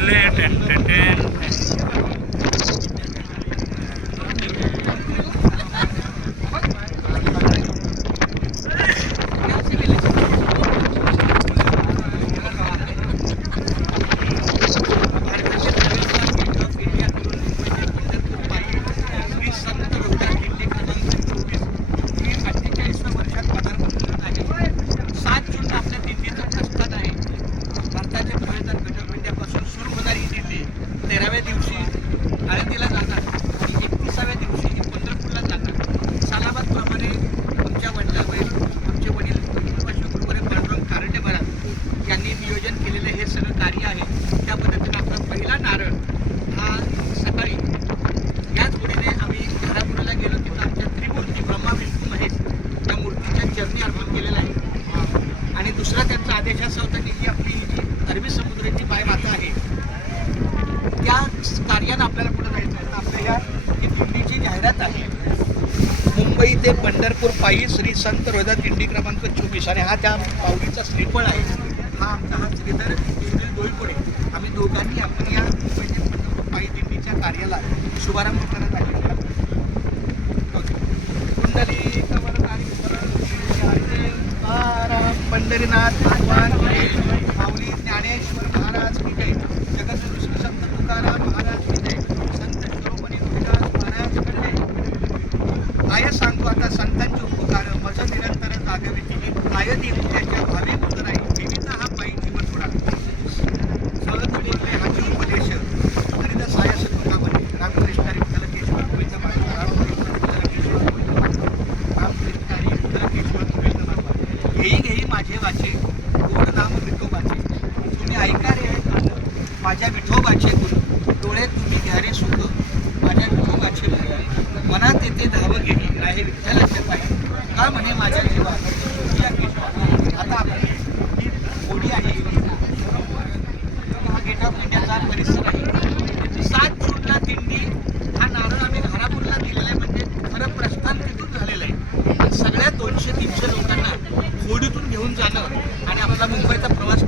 millet and pretend दिवशी आळंदीला जाणार आणि एकतीसाव्या दिवशी ही पंढरपूरला जाणार सालाबादप्रमाणे आमच्या वडिलांवर आमचे वडील गुरुवरे पांडुरंग कारंडे महाराज यांनी नियोजन केलेलं हे सगळं कार्य आहे. त्या पद्धतीनं आपला पहिला नारळ हा सकाळी याच गुढीने आम्ही घरापुरीला गेलो तिथं आमच्या त्रिमूर्ती ब्रह्मा विष्णू महेश त्या मूर्तीच्या चरणी अर्पण केलेला आहे. आणि दुसरा त्यांचा आदेश असा होता की जी आपली जी अरबी समुद्राची माता आहे कार्यानं आपल्याला पुढे जायचं आहे. तर आपल्या ही दिंडीची जाहिरात आहे. मुंबई ते पंढरपूर पायी श्री संत रोहिदा दिंडी क्रमांक चोवीस. आणि हा त्या पावलीचा श्रीफळ आहे. हा आमचा हा श्रीधर सुनील डोईपुडे आम्ही दोघांनी आपण या मुंबई ते पंढरपूर पायी दिंडीच्या कार्याला शुभारंभ करत आहे कुंडली कमलकारी पंढरीनाथ भगवान माझे वाचे गोड नाम विठोबाचे. तुम्ही ऐका रे कान, माझ्या विठोबाचे गुण. डोळे तुम्ही घ्या रे सुख माझ्या विठोबाचे गुण. मनात येते धाव घेणे राहे विठ्ठलाचे पाहिजे का म्हणे माझ्या जीवा? आता आपली होडी आहे. हा गेट ऑफ इंडियाचा परिसर आहे. सात जूनला दिंडी हा नारळ आम्ही घरापूरला दिलेला आहे म्हणजे खरं प्रस्थान तिथून झालेलं आहे. सगळ्या दोनशे तीनशे निघून जाणं आणि आपला मुंबईचा प्रवास